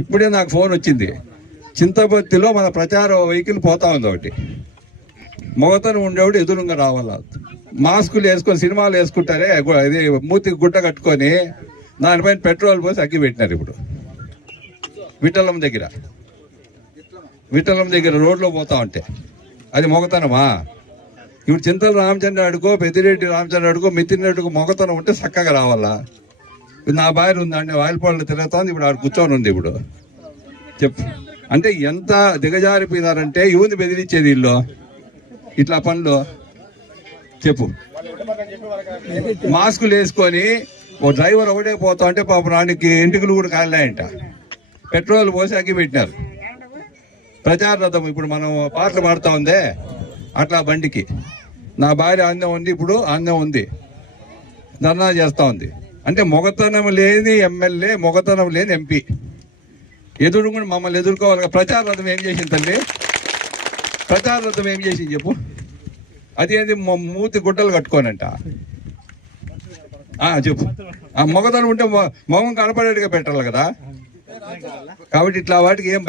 ఇప్పుడే నాకు ఫోన్ వచ్చింది, చింతపత్తిలో మన ప్రచార వెహికల్ పోతా ఉంది ఒకటి. మొగతను ఉండేవాడు ఎదురుగా రావాల, మాస్కులు వేసుకొని సినిమాలు వేసుకుంటారే, ఇది మూతికి గుడ్డ కట్టుకొని దానిపైన పెట్రోల్ పోసి అగ్గి పెట్టినారు. ఇప్పుడు విఠలం దగ్గర రోడ్లో పోతా ఉంటే అది మొగతనమా? ఇప్పుడు చింతల రామచంద్ర అడుకో, పెద్దిరెడ్డి రామచంద్ర అడుకో, మితిన్ రెడ్డికో మొగతనం ఉంటే చక్కగా రావాలా? నా భార్య ఉందండి, వాయిలపాళ్ళు తిరుగుతోంది, ఇప్పుడు ఆడ కూర్చొని ఉంది. ఇప్పుడు చెప్పు, అంటే ఎంత దిగజారిపోయినారంటే యువని బెదిరించేది వీళ్ళు ఇట్లా పనులు. చెప్పు, మాస్కులు వేసుకొని ఓ డ్రైవర్ ఒకటే పోతా ఉంటే పాపం రానికి ఎంటుకలు కూడా కాలేయంట, పెట్రోల్ పోసి అగ్గి పెట్టినారు. ప్రచార రథం ఇప్పుడు మనం పాటలు పాడుతూ ఉందే అట్లా బండికి. నా భార్య ఆందం ఉంది, ఇప్పుడు ఆందం ఉంది, ధర్నా చేస్తూ ఉంది. అంటే మొగతనం లేని ఎమ్మెల్యే, మొగతనం లేని ఎంపీ ఎదురు కూడా మమ్మల్ని ఎదుర్కోవాలి. ప్రచార రథం ఏం చేసింది తల్లి? ప్రచార రథం ఏం చేసింది చెప్పు? అదేంది మూతి గుడ్డలు కట్టుకోనంట. చెప్పు, మొగతనం ఉంటే మొగం కనపడేట్టుగా పెట్టాలి కదా. కాబట్టి ఇట్లా వాటికి ఏం